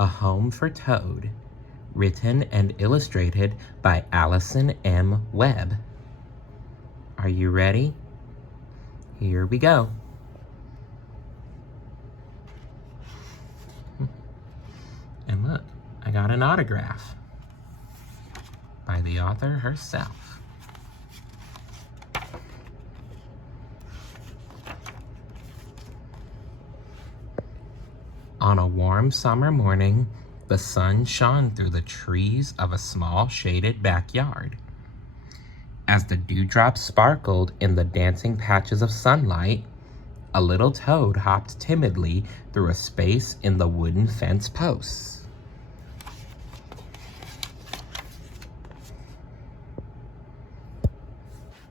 A Home for Toad, written and illustrated by Allison M. Webb. Are you ready? Here we go. And look, I got an autograph by the author herself. On a warm summer morning, the sun shone through the trees of a small shaded backyard. As the dewdrops sparkled in the dancing patches of sunlight, a little toad hopped timidly through a space in the wooden fence posts.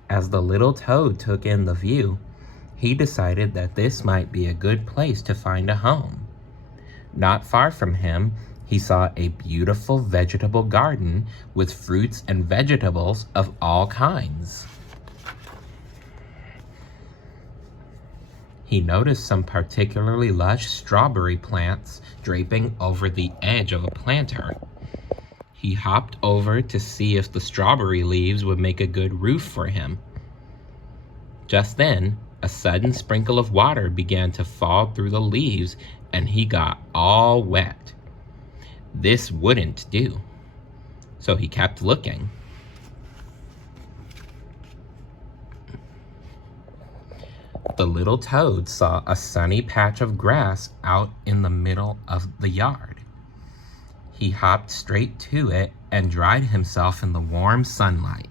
As the little toad took in the view, he decided that this might be a good place to find a home. Not far from him, he saw a beautiful vegetable garden with fruits and vegetables of all kinds. He noticed some particularly lush strawberry plants draping over the edge of a planter. He hopped over to see if the strawberry leaves would make a good roof for him. Just then, a sudden sprinkle of water began to fall through the leaves, and he got all wet. This wouldn't do, so he kept looking. The little toad saw a sunny patch of grass out in the middle of the yard. He hopped straight to it and dried himself in the warm sunlight.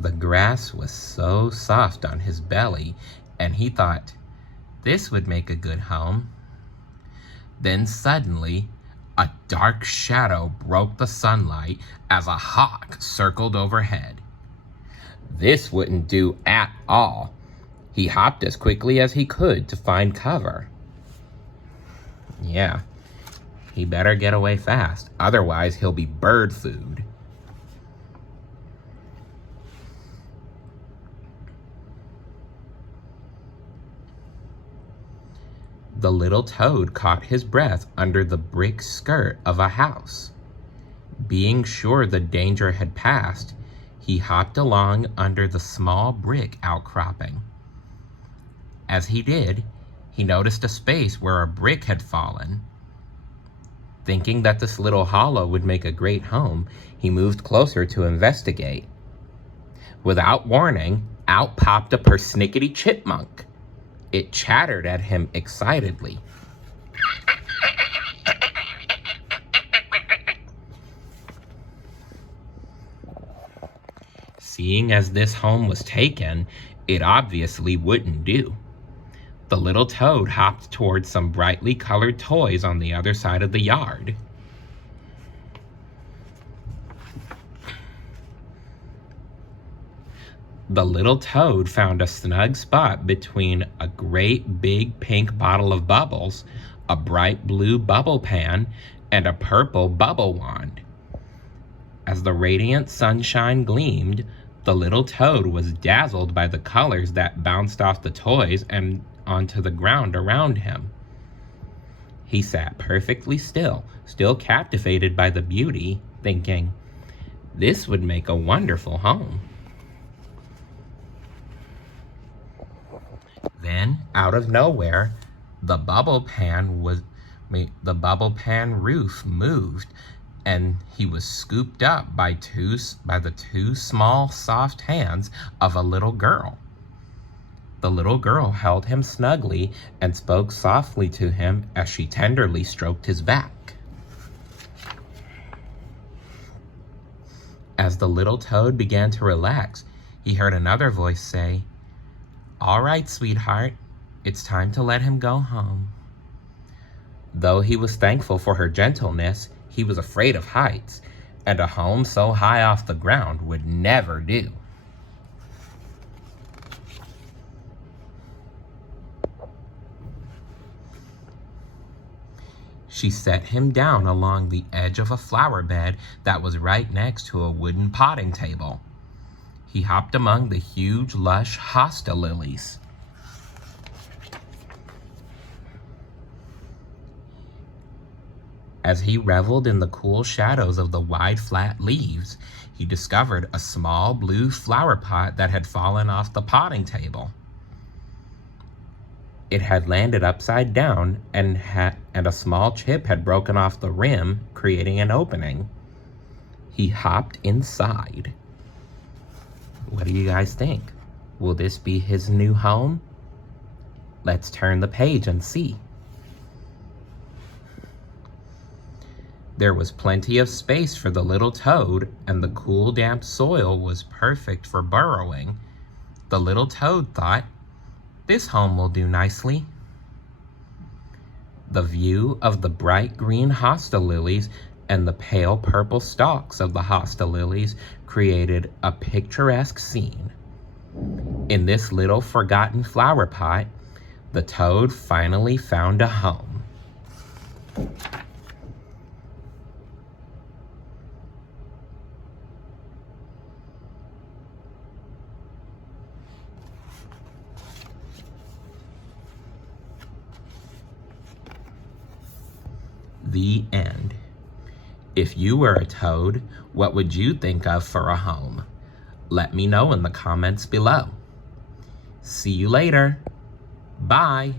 The grass was so soft on his belly, and he thought, this would make a good home. Then suddenly, a dark shadow broke the sunlight as a hawk circled overhead. This wouldn't do at all. He hopped as quickly as he could to find cover. Yeah, he better get away fast, otherwise he'll be bird food. The little toad caught his breath under the brick skirt of a house. Being sure the danger had passed, he hopped along under the small brick outcropping. As he did, he noticed a space where a brick had fallen. Thinking that this little hollow would make a great home, he moved closer to investigate. Without warning, out popped a persnickety chipmunk. It chattered at him excitedly. Seeing as this home was taken, it obviously wouldn't do. The little toad hopped towards some brightly colored toys on the other side of the yard. The little toad found a snug spot between a great big pink bottle of bubbles, a bright blue bubble pan, and a purple bubble wand. As the radiant sunshine gleamed, the little toad was dazzled by the colors that bounced off the toys and onto the ground around him. He sat perfectly still captivated by the beauty, thinking, this would make a wonderful home. Then, out of nowhere, the bubble pan roof moved, and he was scooped up by the two small, soft hands of a little girl. The little girl held him snugly and spoke softly to him as she tenderly stroked his back. As the little toad began to relax, he heard another voice say, all right, sweetheart, it's time to let him go home. Though he was thankful for her gentleness, he was afraid of heights, and a home so high off the ground would never do. She set him down along the edge of a flower bed that was right next to a wooden potting table. He hopped among the huge, lush hosta lilies. As he reveled in the cool shadows of the wide, flat leaves, he discovered a small blue flower pot that had fallen off the potting table. It had landed upside down, and a small chip had broken off the rim, creating an opening. He hopped inside. What do you guys think? Will this be his new home? Let's turn the page and see. There was plenty of space for the little toad, and the cool, damp soil was perfect for burrowing. The little toad thought, "This home will do nicely." The view of the bright green hosta lilies and the pale purple stalks of the hosta lilies created a picturesque scene. In this little forgotten flower pot, the toad finally found a home. The end. If you were a toad, what would you think of for a home? Let me know in the comments below. See you later. Bye.